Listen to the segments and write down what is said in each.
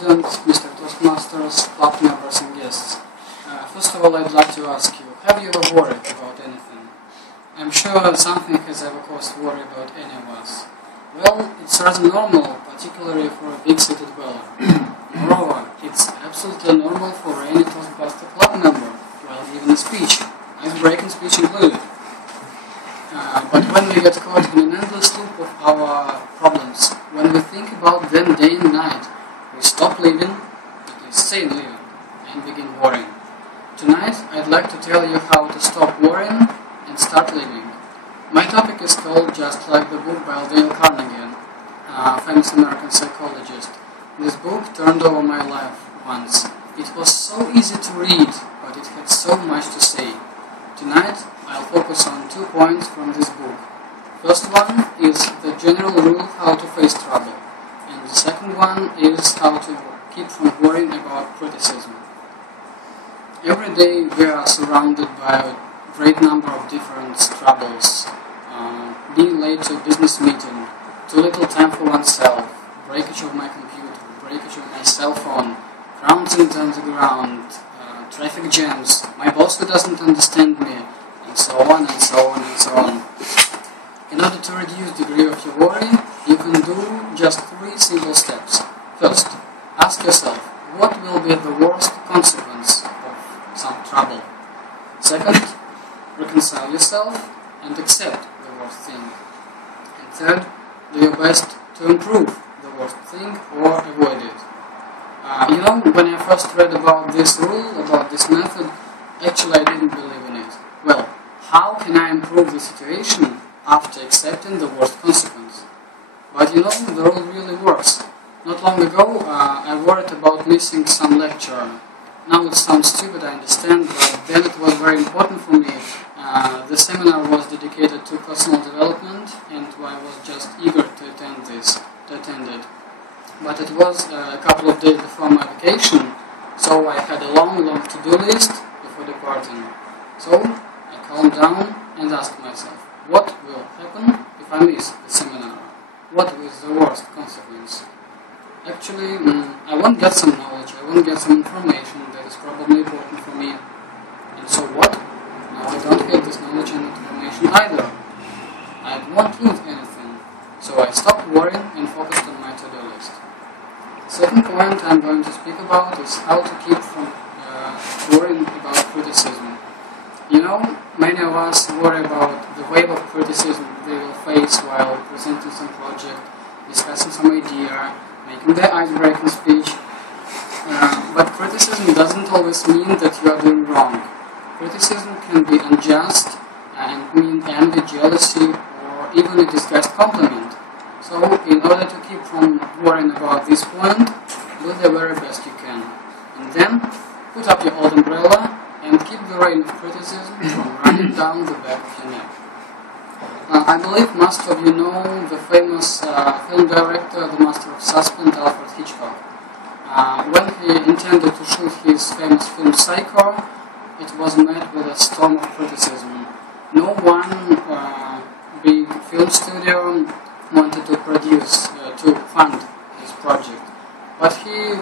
President, Mr. Toastmasters, club members and guests. First of all, I'd like to ask you, have you ever worried about anything? I'm sure something has ever caused worry about any of us. Well, it's rather normal, particularly for a big city dweller. Moreover, it's absolutely normal for any Toastmaster club member while giving a speech, ice-breaking speech included. But when we get caught in an endless loop of our problems, when we think about them day and night, we stop living, at least sane living, and begin worrying. Tonight, I'd like to tell you how to stop worrying and start living. My topic is called Just Like the Book by Dale Carnegie, a famous American psychologist. This book turned over my life once. It was so easy to read, but it had so much to say. Tonight, I'll focus on 2 points from this book. First one is the general rule how to face trouble, and the second one is how to keep from worrying about criticism. Every day we are surrounded by a great number of different troubles. Being late to a business meeting, too little time for oneself, breakage of my computer, breakage of my cell phone, crowding on the ground, traffic jams, my boss who doesn't understand me, and so on and so on and so on. In order to reduce the degree of your worry, you can do just 3 simple steps. First, ask yourself, what will be the worst consequence of some trouble? Second, reconcile yourself and accept the worst thing. And third, do your best to improve the worst thing or avoid it. When I first read about this rule, about this method, actually I didn't believe in it. Well, how can I improve the situation after accepting the worst consequence? But the rule really works. Not long ago, I worried about missing some lecture. Now it sounds stupid, I understand, but then it was very important for me. The seminar was dedicated to personal development, and I was just eager to attend it. But it was a couple of days before my vacation, so I had a long to-do list before departing. So I calmed down and asked myself, what will happen if I miss the seminar? What is the worst consequence? Actually, I won't get some knowledge, I won't get some information that is probably important for me. And so what? Now I don't get this knowledge and information either. I won't lose anything. So I stopped worrying and focused on my to-do list. The second point I'm going to speak about is how to keep from worrying about criticism. Many of us worry about the wave of criticism they will face while presenting some project, discussing some idea, making their ice-breaking speech. But criticism doesn't always mean that you are doing wrong. Criticism can be unjust and mean envy, jealousy, or even a disguised compliment. So, in order to keep from worrying about this point, do the very best you can. And then, put up your old umbrella and keep the rain of criticism from running down the back of your neck. I believe most of you know the famous film director, the master of suspense, Alfred Hitchcock. When he intended to shoot his famous film Psycho, it was met with a storm of criticism. No one big film studio wanted to to fund his project. But he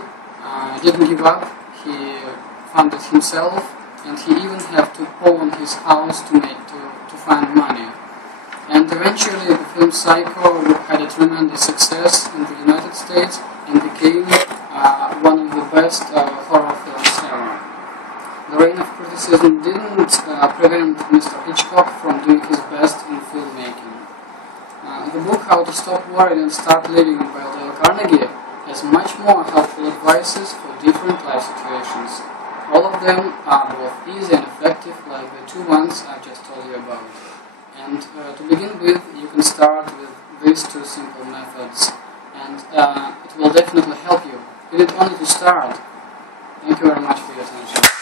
didn't give up, he funded himself, and he even had to pawn his house to find money. And eventually the film Psycho had a tremendous success in the United States and became one of the best horror films ever. The rain of criticism didn't prevent Mr. Hitchcock from doing his best in filmmaking. The book How to Stop Worrying and Start Living by Dale Carnegie has much more helpful advices for different life situations. All of them are both easy and effective, like the 2 ones I just told you about. And to begin with, you can start with these 2 simple methods, and it will definitely help you. You need only to start. Thank you very much for your attention.